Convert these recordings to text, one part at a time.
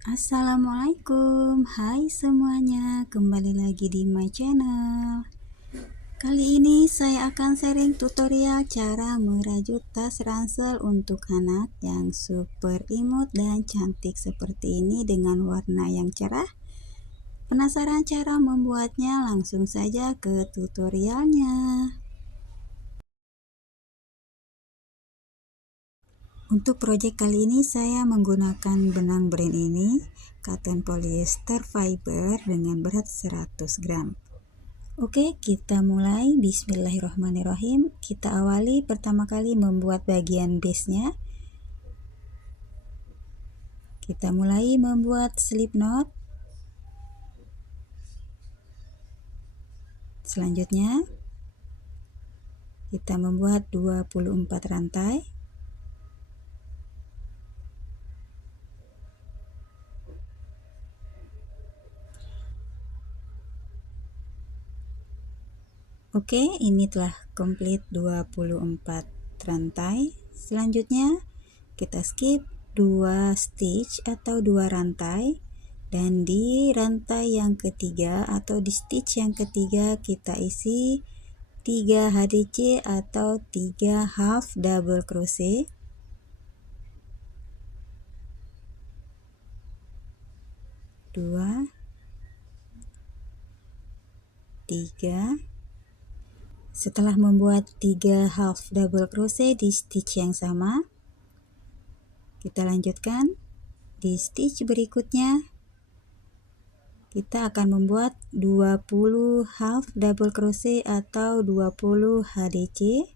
Assalamualaikum, hai semuanya, kembali lagi di my channel. Kali ini saya akan sharing tutorial cara merajut tas ransel untuk anak yang super imut dan cantik seperti ini dengan warna yang cerah. Penasaran cara membuatnya? Langsung saja ke tutorialnya. Untuk proyek kali ini saya menggunakan benang brand ini, cotton polyester fiber dengan berat 100 gram. Oke, kita mulai. Bismillahirrahmanirrahim. Kita awali pertama kali membuat bagian base-nya. Kita mulai membuat slip knot. Selanjutnya, kita membuat 24 rantai. Oke, ini telah komplit 24 rantai. Selanjutnya, kita skip 2 stitch atau 2 rantai, dan di rantai yang ketiga atau di stitch yang ketiga kita isi 3 HDC atau 3 half double crochet. Dua, 3. Setelah membuat 3 half double crochet di stitch yang sama, kita lanjutkan di stitch berikutnya. Kita akan membuat 20 half double crochet atau 20 HDC.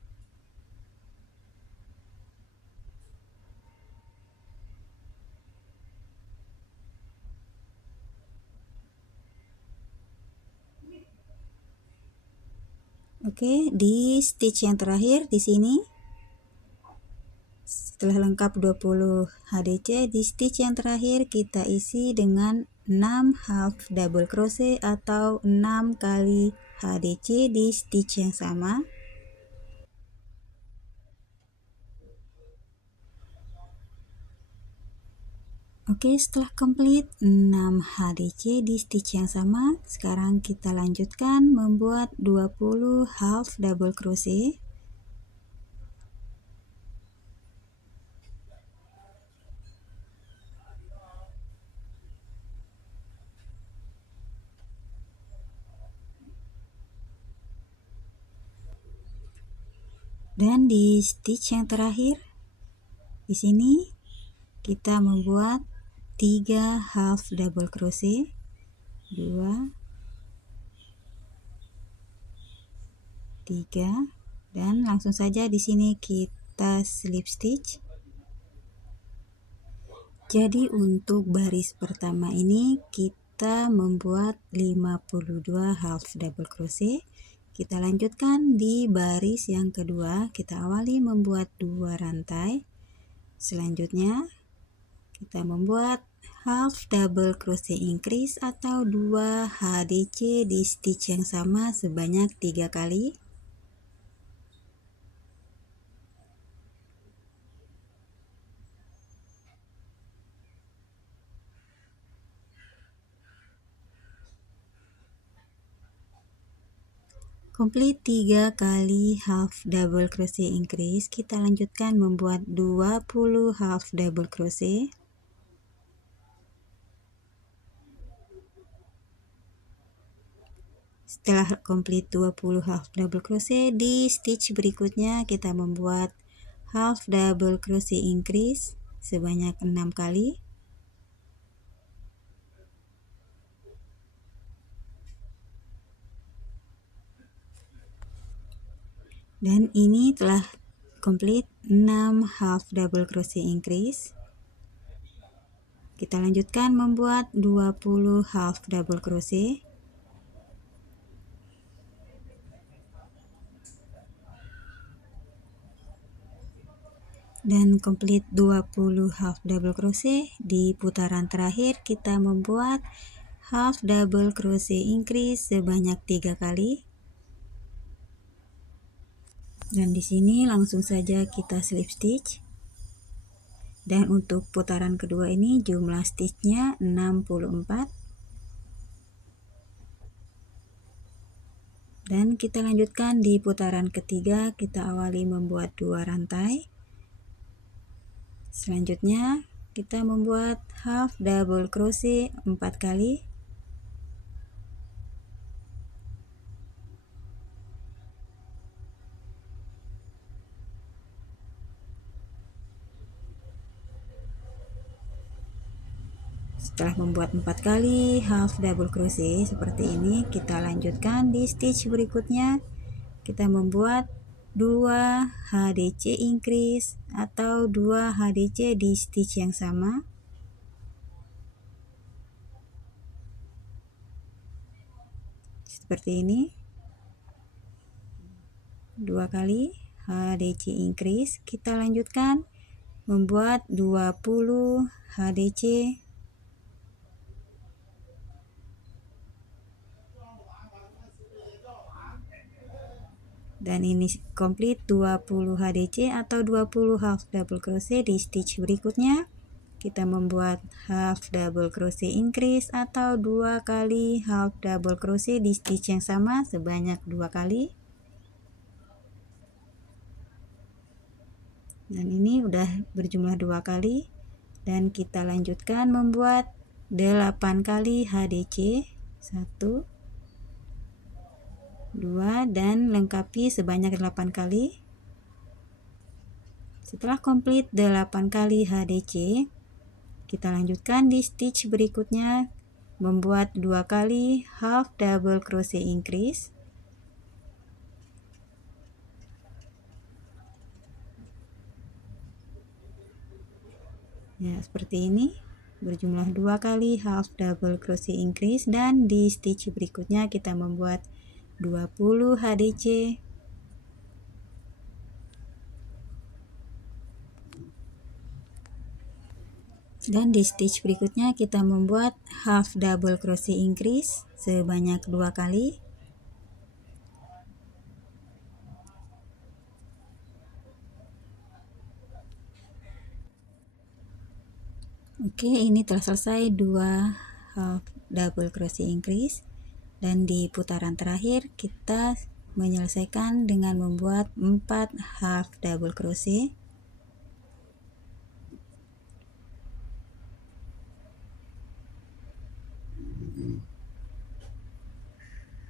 Oke, di stitch yang terakhir di sini setelah lengkap 20 HDC, di stitch yang terakhir kita isi dengan 6 half double crochet atau 6 kali HDC di stitch yang sama. Oke, setelah komplit 6 HDC di stitch yang sama, sekarang kita lanjutkan membuat 20 half double crochet. Dan di stitch yang terakhir di sini kita membuat 3 half double crochet, 2, 3, dan langsung saja di sini kita slip stitch. Jadi untuk baris pertama ini kita membuat 52 half double crochet. Kita lanjutkan di baris yang kedua, kita awali membuat 2 rantai. Selanjutnya kita membuat half double crochet increase atau 2 HDC di stitch yang sama sebanyak 3 kali. Komplit 3 kali half double crochet increase, kita lanjutkan membuat 20 half double crochet. Setelah komplit 20 half double crochet, di stitch berikutnya kita membuat half double crochet increase sebanyak 6 kali. Dan ini telah komplit 6 half double crochet increase. Kita lanjutkan membuat 20 half double crochet. Dan komplit 20 half double crochet, di putaran terakhir kita membuat half double crochet increase sebanyak 3 kali. Dan di sini langsung saja kita slip stitch. Dan untuk putaran kedua ini jumlah stitchnya 64. Dan kita lanjutkan di putaran ketiga, kita awali membuat 2 rantai. Selanjutnya kita membuat half double crochet 4 kali. Setelah membuat 4 kali half double crochet seperti ini, kita lanjutkan di stitch berikutnya. Kita membuat 2 HDC increase atau 2 HDC di stitch yang sama. Seperti ini. 2 kali HDC increase. Kita lanjutkan membuat 20 HDC. Dan ini komplit 20 HDC atau 20 half double crochet. Di stitch berikutnya kita membuat half double crochet increase atau 2 kali half double crochet di stitch yang sama sebanyak 2 kali. Dan ini udah berjumlah 2 kali, dan kita lanjutkan membuat 8 kali HDC. 1 2 dan lengkapi sebanyak 8 kali. Setelah komplit 8 kali HDC, kita lanjutkan di stitch berikutnya membuat 2 kali half double crochet increase. Ya, seperti ini. Berjumlah 2 kali half double crochet increase, dan di stitch berikutnya kita membuat 20 HDC. Dan di stitch berikutnya kita membuat half double crochet increase sebanyak 2 kali. Oke, ini telah selesai 2 half double crochet increase, dan di putaran terakhir kita menyelesaikan dengan membuat 4 half double crochet.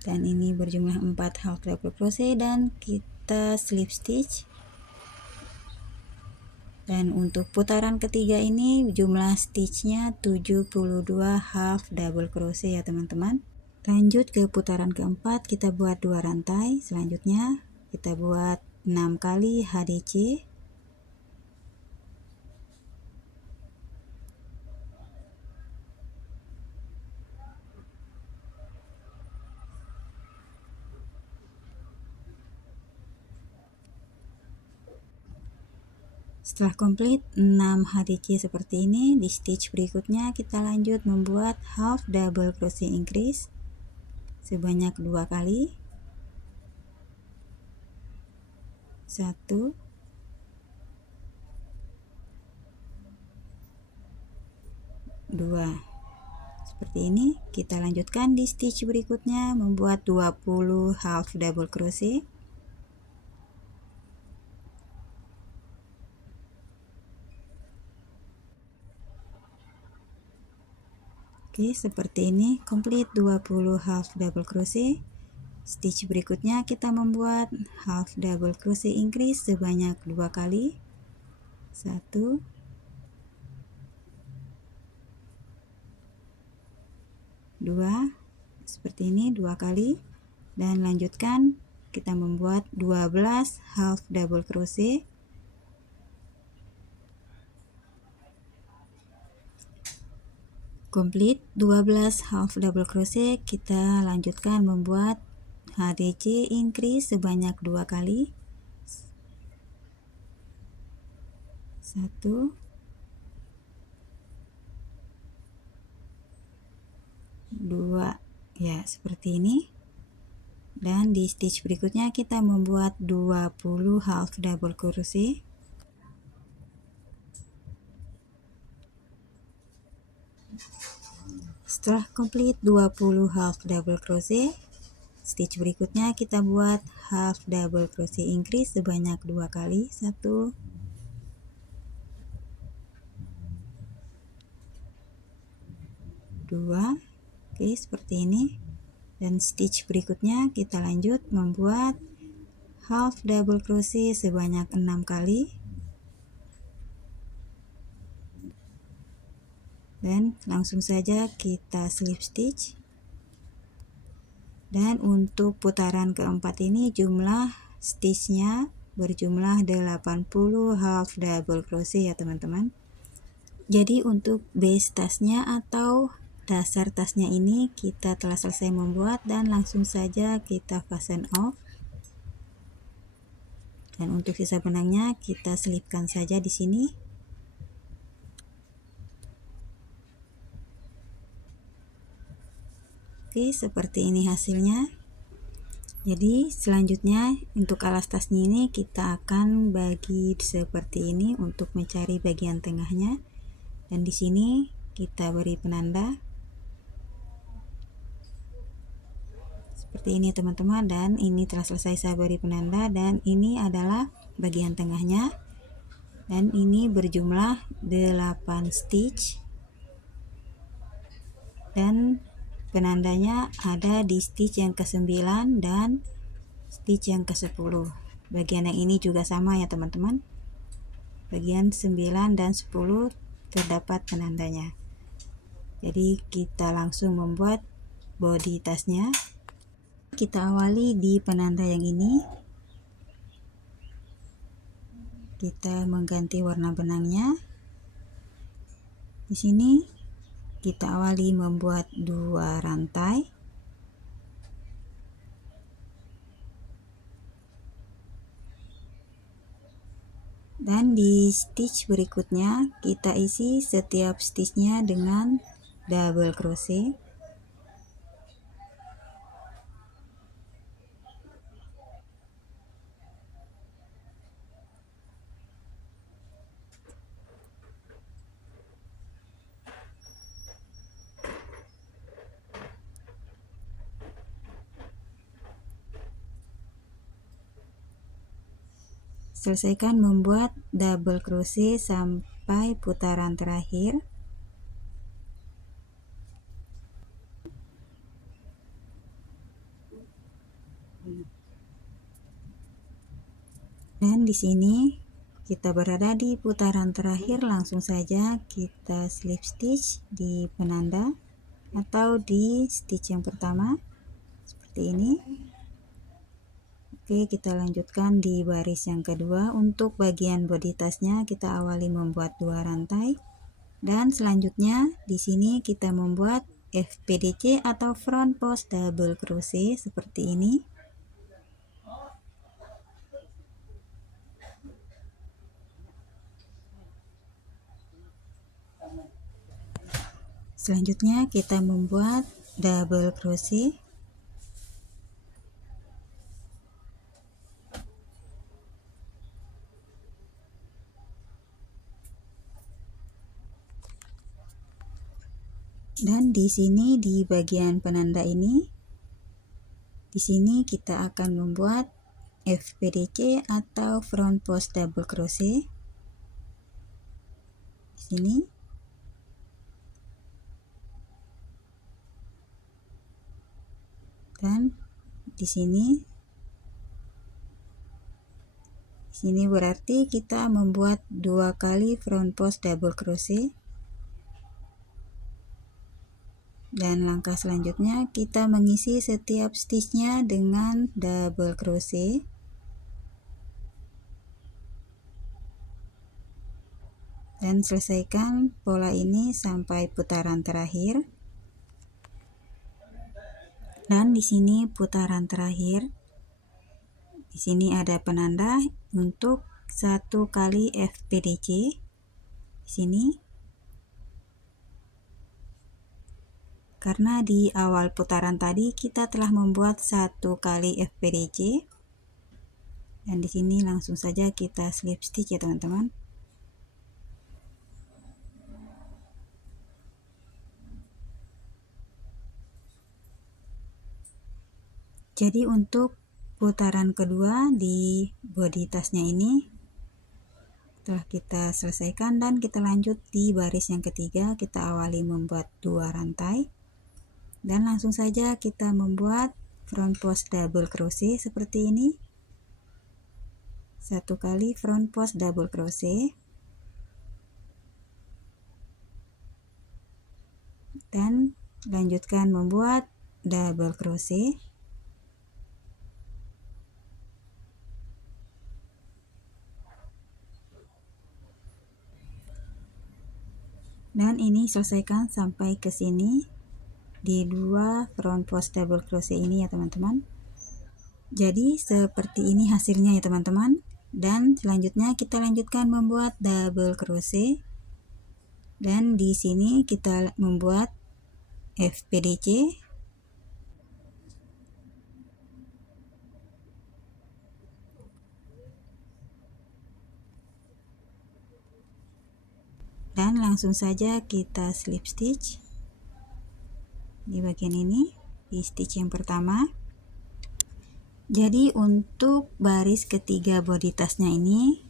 Dan ini berjumlah 4 half double crochet, dan kita slip stitch. Dan untuk putaran ketiga ini jumlah stitchnya 72 half double crochet ya teman-teman. Lanjut ke putaran keempat, kita buat 2 rantai. Selanjutnya kita buat 6 kali HDC. Setelah komplit 6 HDC seperti ini, di stitch berikutnya kita lanjut membuat half double crochet increase sebanyak 2 kali. 1 2. Seperti ini. Kita lanjutkan di stitch berikutnya membuat 20 half double crochet. Oke, seperti ini, komplit 20 half double crochet. Stitch berikutnya kita membuat half double crochet increase sebanyak 2 kali. 1 2. Seperti ini 2 kali, dan lanjutkan kita membuat 12 half double crochet. Komplit 12 half double crochet, kita lanjutkan membuat HDC increase sebanyak 2 kali. 1 2. Ya, seperti ini. Dan di stitch berikutnya kita membuat 20 half double crochet. Setelah komplit 20 half double crochet, stitch berikutnya kita buat half double crochet increase sebanyak 2 kali. 1, 2. Oke, seperti ini. Dan stitch berikutnya kita lanjut membuat half double crochet sebanyak 6 kali. Dan langsung saja kita slip stitch. Dan untuk putaran keempat ini jumlah stitchnya berjumlah 80 half double crochet ya teman-teman. Jadi untuk base tasnya atau dasar tasnya ini kita telah selesai membuat dan langsung saja kita fasten off. Dan untuk sisa benangnya kita selipkan saja di sini. Oke, seperti ini hasilnya. Jadi selanjutnya untuk alas tasnya ini kita akan bagi seperti ini untuk mencari bagian tengahnya. Dan di sini kita beri penanda seperti ini teman-teman, dan ini telah selesai saya beri penanda, dan ini adalah bagian tengahnya, dan ini berjumlah 8 stitch dan penandanya ada di stitch yang ke-9 dan stitch yang ke-10. Bagian yang ini juga sama ya teman-teman, bagian 9 dan 10 terdapat penandanya. Jadi kita langsung membuat body tasnya. Kita awali di penanda yang ini. Kita mengganti warna benangnya. Di sini kita awali membuat 2 rantai. Dan di stitch berikutnya kita isi setiap stitchnya dengan double crochet. Selesaikan membuat double crochet sampai putaran terakhir. Dan di sini kita berada di putaran terakhir, langsung saja kita slip stitch di penanda atau di stitch yang pertama seperti ini. Oke, kita lanjutkan di baris yang kedua. Untuk bagian body tasnya kita awali membuat 2 rantai, dan selanjutnya di sini kita membuat FPDC atau front post double crochet seperti ini. Selanjutnya kita membuat double crochet. Dan di sini di bagian penanda ini, di sini kita akan membuat FPDC atau front post double crochet. Di sini. Dan di sini. Di sini berarti kita membuat 2 kali front post double crochet. Dan langkah selanjutnya kita mengisi setiap stitchnya dengan double crochet. Dan selesaikan pola ini sampai putaran terakhir. Dan di sini putaran terakhir. Di sini ada penanda untuk 1 kali FPDC. Di sini. Karena di awal putaran tadi kita telah membuat 1 kali FPDC, dan di sini langsung saja kita slip stitch ya teman-teman. Jadi untuk putaran kedua di bodi tasnya ini telah kita selesaikan, dan kita lanjut di baris yang ketiga. Kita awali membuat 2 rantai dan langsung saja kita membuat front post double crochet seperti ini. 1 kali front post double crochet dan lanjutkan membuat double crochet. Dan ini selesaikan sampai ke sini di 2 front post double crochet ini ya teman-teman. Jadi seperti ini hasilnya ya teman-teman. Dan selanjutnya kita lanjutkan membuat double crochet. Dan di sini kita membuat FPDC. Dan langsung saja kita slip stitch di bagian ini, di stitch yang pertama. Jadi untuk baris ketiga bodi tasnya ini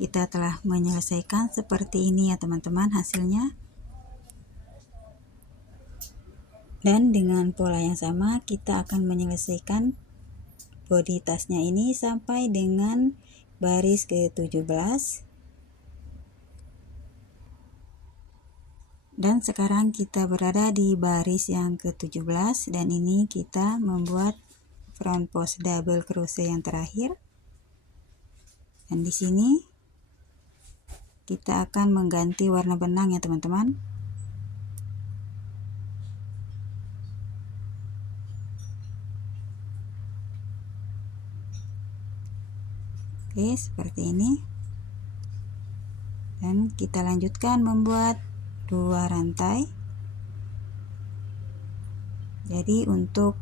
kita telah menyelesaikan seperti ini ya teman-teman hasilnya. Dan dengan pola yang sama kita akan menyelesaikan bodi tasnya ini sampai dengan baris ke-17. Dan sekarang kita berada di baris yang ke-17 dan ini kita membuat front post double crochet yang terakhir. Dan di sini kita akan mengganti warna benang ya teman-teman. Oke, seperti ini. Dan kita lanjutkan membuat 2 rantai. Jadi untuk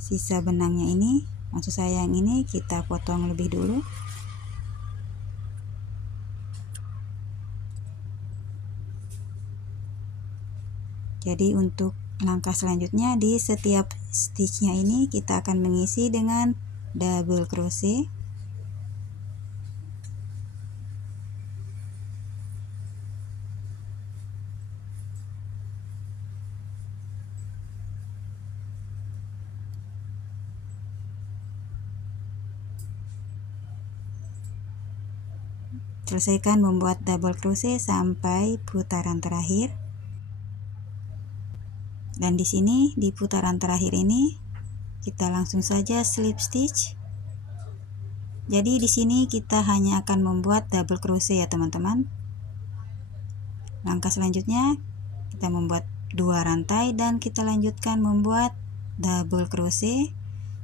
sisa benangnya ini, maksud saya yang ini, kita potong lebih dulu. Jadi untuk langkah selanjutnya, di setiap stitchnya ini kita akan mengisi dengan double crochet. Selesaikan membuat double crochet sampai putaran terakhir. Dan di sini di putaran terakhir ini kita langsung saja slip stitch. Jadi di sini kita hanya akan membuat double crochet ya teman-teman. Langkah selanjutnya kita membuat 2 rantai dan kita lanjutkan membuat double crochet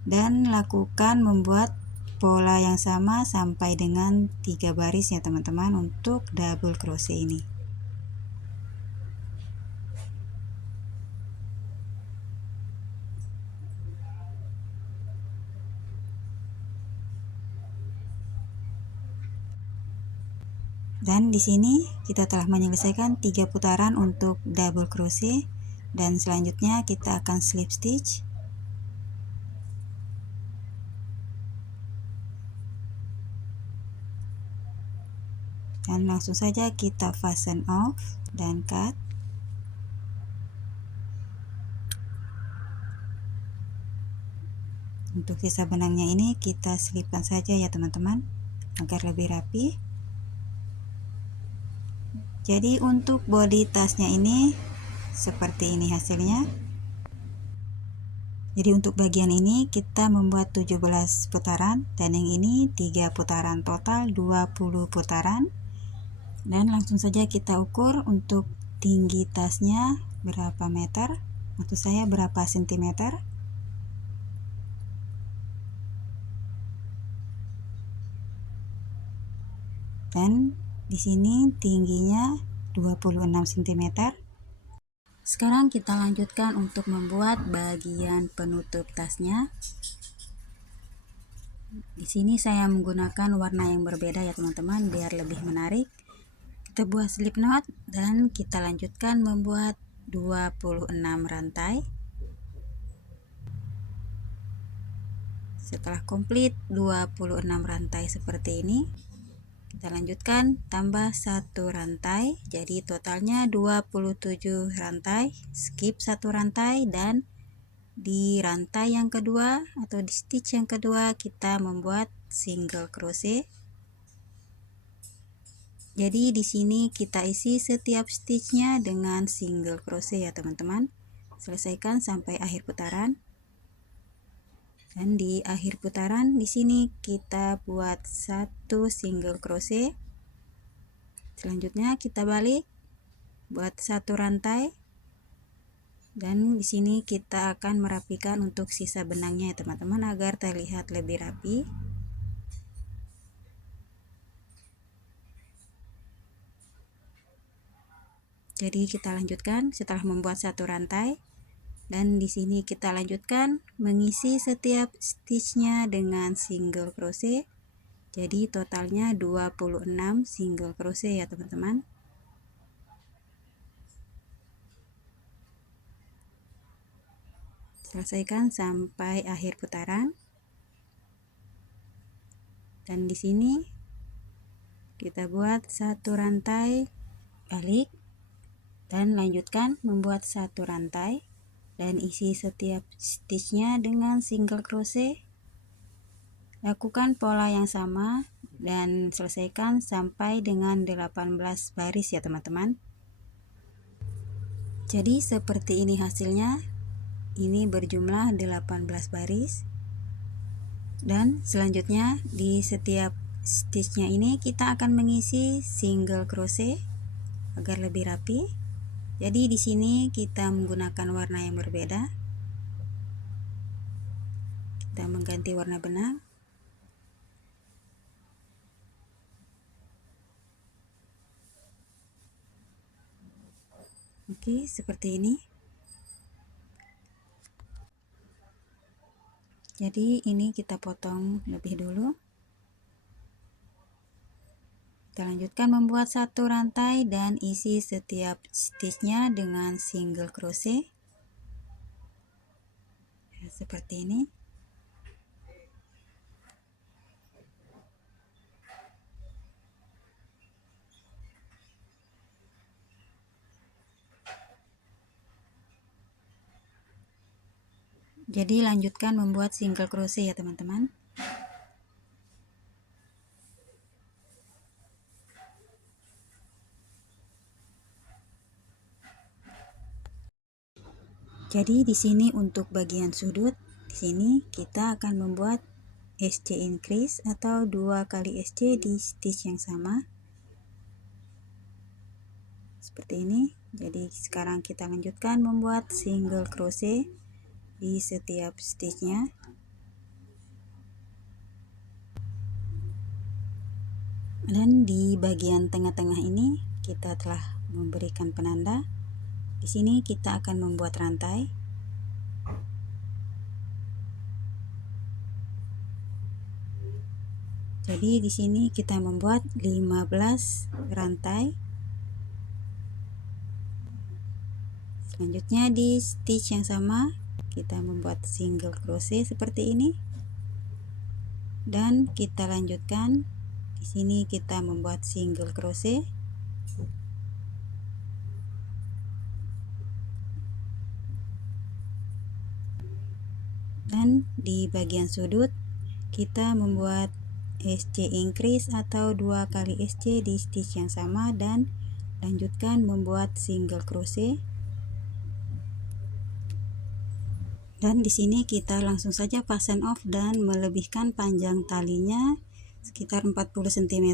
dan lakukan membuat pola yang sama sampai dengan 3 baris ya teman-teman untuk double crochet ini. Dan di sini kita telah menyelesaikan 3 putaran untuk double crochet dan selanjutnya kita akan slip stitch. Dan langsung saja kita fasten off dan cut. Untuk sisa benangnya ini kita selipkan saja ya teman-teman agar lebih rapi. Jadi untuk bodi tasnya ini seperti ini hasilnya. Jadi untuk bagian ini kita membuat 17 putaran dan yang ini 3 putaran, total 20 putaran. Dan langsung saja kita ukur untuk tinggi tasnya berapa meter, maksud saya berapa sentimeter. Dan di sini tingginya 26 cm. Sekarang kita lanjutkan untuk membuat bagian penutup tasnya. Di sini saya menggunakan warna yang berbeda ya teman-teman biar lebih menarik. Kita buat slip knot dan kita lanjutkan membuat 26 rantai. Setelah komplit 26 rantai seperti ini, kita lanjutkan tambah 1 rantai, jadi totalnya 27 rantai. Skip 1 rantai dan di rantai yang kedua atau di stitch yang kedua kita membuat single crochet. Jadi di sini kita isi setiap stitchnya dengan single crochet ya teman-teman. Selesaikan sampai akhir putaran. Dan di akhir putaran di sini kita buat 1 single crochet. Selanjutnya kita balik, buat 1 rantai. Dan di sini kita akan merapikan untuk sisa benangnya ya teman-teman, agar terlihat lebih rapi. Jadi kita lanjutkan setelah membuat 1 rantai, dan di sini kita lanjutkan mengisi setiap stitchnya dengan single crochet. Jadi totalnya 26 single crochet ya teman-teman. Selesaikan sampai akhir putaran. Dan di sini kita buat 1 rantai, balik, dan lanjutkan membuat 1 rantai dan isi setiap stitchnya dengan single crochet. Lakukan pola yang sama dan selesaikan sampai dengan 18 baris ya teman-teman. Jadi seperti ini hasilnya. Ini berjumlah 18 baris. Dan selanjutnya di setiap stitchnya ini kita akan mengisi single crochet agar lebih rapi. Jadi di sini kita menggunakan warna yang berbeda. Kita mengganti warna benang. Oke, seperti ini. Jadi ini kita potong lebih dulu. Kita lanjutkan membuat 1 rantai dan isi setiap stitchnya dengan single crochet. Ya, seperti ini. Jadi lanjutkan membuat single crochet ya teman-teman. Jadi di sini untuk bagian sudut, di sini kita akan membuat SC increase atau 2 kali SC di stitch yang sama. Seperti ini. Jadi sekarang kita lanjutkan membuat single crochet di setiap stitchnya. Dan di bagian tengah-tengah ini kita telah memberikan penanda. Di sini kita akan membuat rantai. Jadi di sini kita membuat 15 rantai. Selanjutnya di stitch yang sama kita membuat single crochet seperti ini. Dan kita lanjutkan. Di sini kita membuat single crochet. Dan di bagian sudut kita membuat SC increase atau 2 kali SC di stitch yang sama dan lanjutkan membuat single crochet. Dan di sini kita langsung saja fasten off dan melebihkan panjang talinya sekitar 40 cm.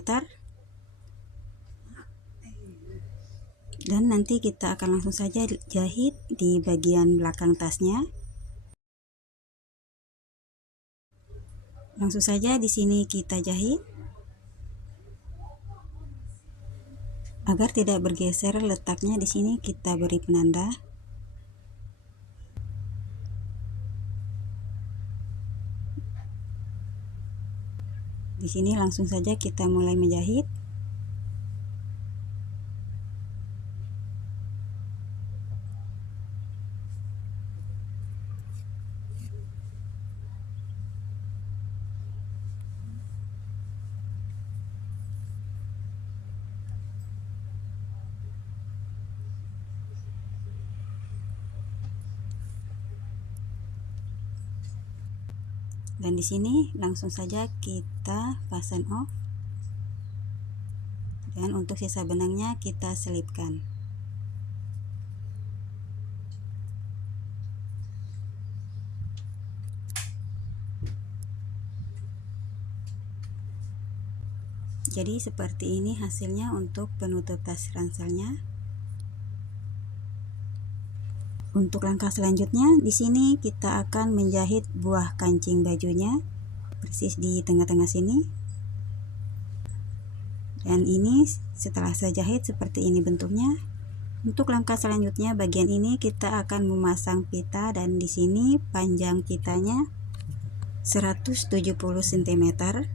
Dan nanti kita akan langsung saja jahit di bagian belakang tasnya. Langsung saja di sini kita jahit agar tidak bergeser letaknya. Di sini kita beri penanda. Di sini langsung saja kita mulai menjahit. Dan di sini langsung saja kita fasten off. Dan untuk sisa benangnya kita selipkan. Jadi seperti ini hasilnya untuk penutup tas ranselnya. Untuk langkah selanjutnya, di sini kita akan menjahit buah kancing bajunya persis di tengah-tengah sini. Dan ini setelah saya jahit seperti ini bentuknya. Untuk langkah selanjutnya, bagian ini kita akan memasang pita, dan di sini panjang pitanya 170 cm,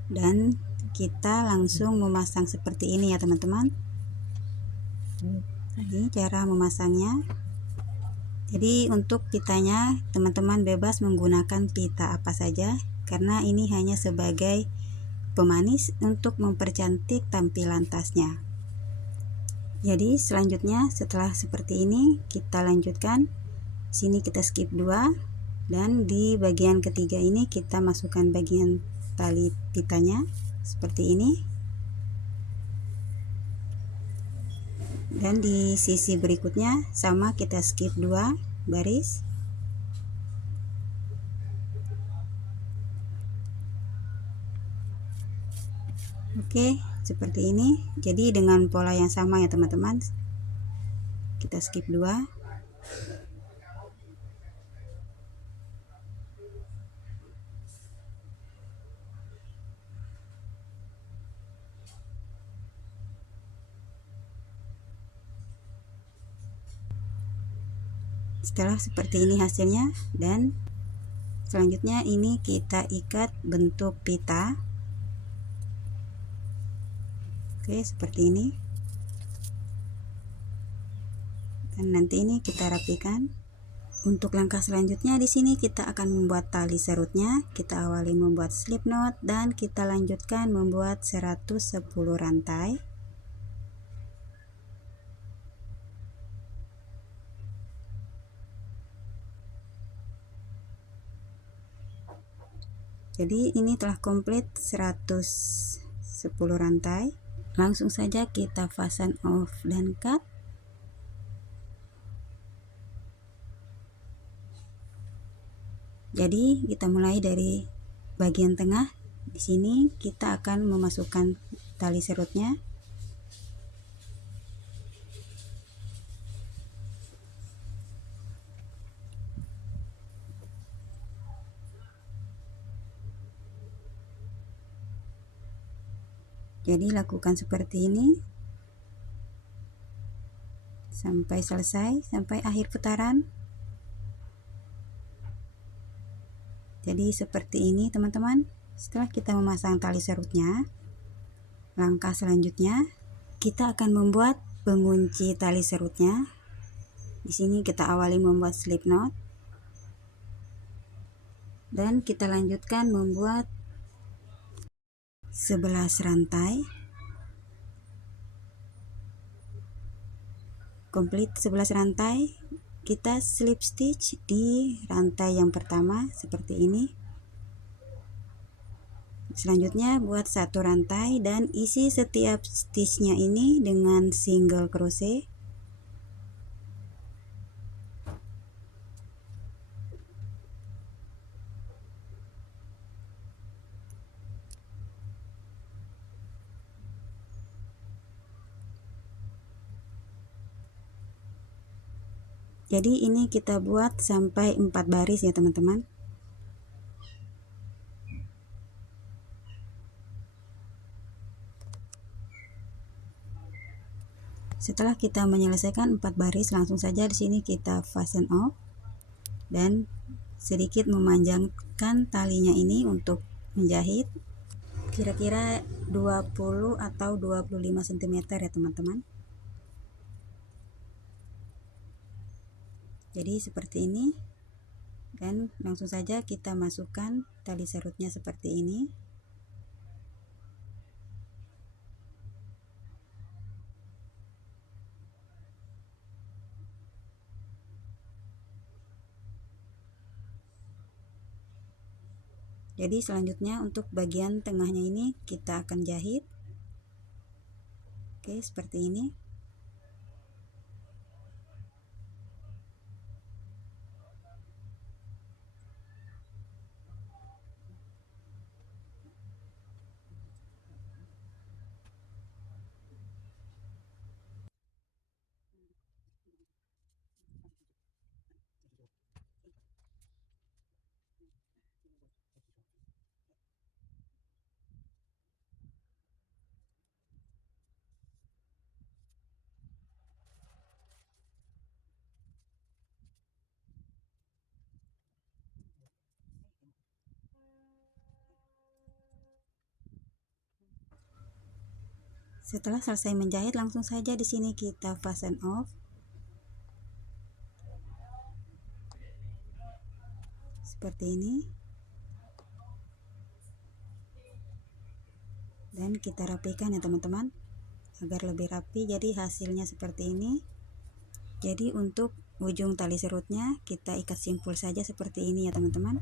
dan kita langsung memasang seperti ini ya teman-teman. Ini cara memasangnya. Jadi untuk pitanya teman-teman bebas menggunakan pita apa saja, karena ini hanya sebagai pemanis untuk mempercantik tampilan tasnya. Jadi selanjutnya setelah seperti ini kita lanjutkan. Sini kita skip 2, dan di bagian ketiga ini kita masukkan bagian tali pitanya seperti ini. Dan di sisi berikutnya sama, kita skip 2 baris. Oke, seperti ini. Jadi dengan pola yang sama ya teman-teman. Kita skip 2. Setelah seperti ini hasilnya, dan selanjutnya ini kita ikat bentuk pita. Oke, seperti ini. Dan nanti ini kita rapikan. Untuk langkah selanjutnya di sini kita akan membuat tali serutnya. Kita awali membuat slip knot dan kita lanjutkan membuat 110 rantai. Jadi ini telah komplit 110 rantai. Langsung saja kita fasten off dan cut. Jadi kita mulai dari bagian tengah. Di sini kita akan memasukkan tali serutnya. Jadi lakukan seperti ini sampai selesai, sampai akhir putaran. Jadi seperti ini teman-teman. Setelah kita memasang tali serutnya, langkah selanjutnya kita akan membuat pengunci tali serutnya. Di sini kita awali membuat slip knot dan kita lanjutkan membuat 11 rantai. Komplit 11 rantai. Kita slip stitch di rantai yang pertama seperti ini. Selanjutnya buat satu rantai dan isi setiap stitchnya ini dengan single crochet. Jadi ini kita buat sampai 4 baris ya teman-teman. Setelah kita menyelesaikan 4 baris, langsung saja di sini kita fasten off dan sedikit memanjangkan talinya ini untuk menjahit kira-kira 20 atau 25 cm ya teman-teman. Jadi seperti ini, dan langsung saja kita masukkan tali serutnya seperti ini. Jadi selanjutnya untuk bagian tengahnya ini kita akan jahit. Oke, seperti ini. Setelah selesai menjahit, langsung saja di sini kita fasten off. Seperti ini. Dan kita rapikan ya teman-teman, agar lebih rapi. Jadi hasilnya seperti ini. Jadi untuk ujung tali serutnya kita ikat simpul saja seperti ini ya teman-teman.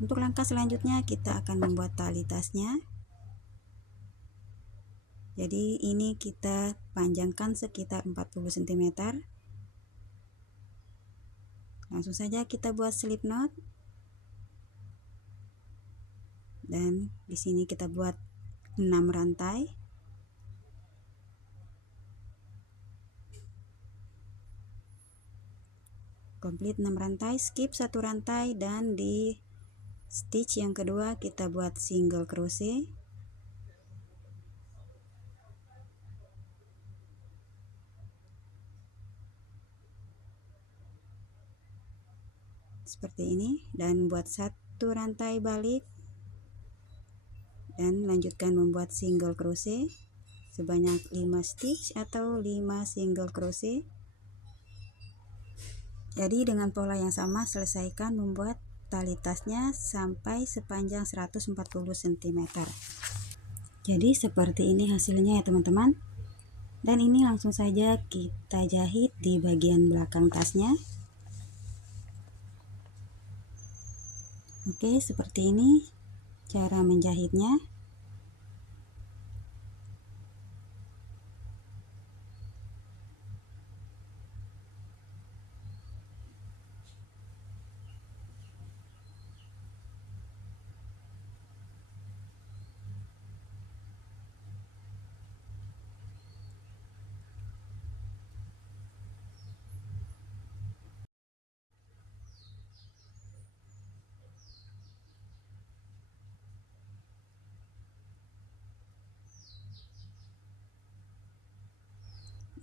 Untuk langkah selanjutnya kita akan membuat tali tasnya. Jadi ini kita panjangkan sekitar 40 cm. Langsung saja kita buat slip knot. Dan di sini kita buat 6 rantai. Komplit 6 rantai, skip 1 rantai, dan di stitch yang kedua kita buat single crochet. Seperti ini, dan buat 1 rantai balik dan lanjutkan membuat single crochet sebanyak 5 stitch atau 5 single crochet. Jadi dengan pola yang sama selesaikan membuat tali tasnya sampai sepanjang 140 cm. Jadi seperti ini hasilnya ya teman-teman. Dan ini langsung saja kita jahit di bagian belakang tasnya. Oke, seperti ini cara menjahitnya.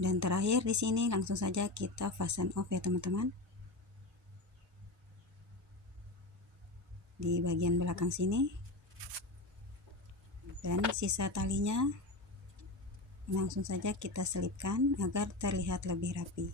Dan terakhir di sini langsung saja kita fasten off ya teman-teman. Di bagian belakang sini. Dan sisa talinya langsung saja kita selipkan agar terlihat lebih rapi.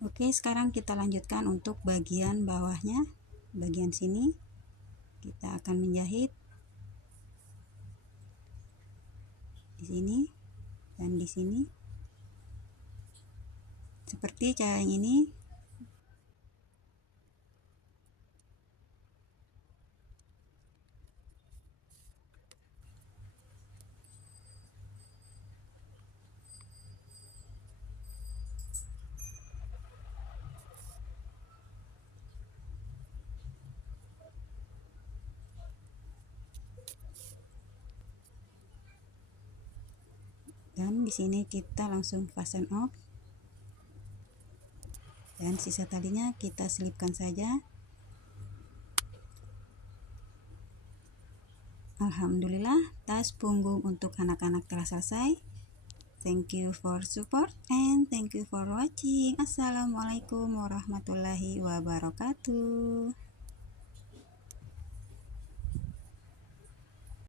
Oke, sekarang kita lanjutkan untuk bagian bawahnya. Bagian sini kita akan menjahit di sini dan di sini. Seperti cara yang ini. Dan di sini kita langsung fasten off. Dan sisa talinya kita selipkan saja. Alhamdulillah, tas punggung untuk anak-anak telah selesai. Thank you for support and thank you for watching. Assalamualaikum warahmatullahi wabarakatuh.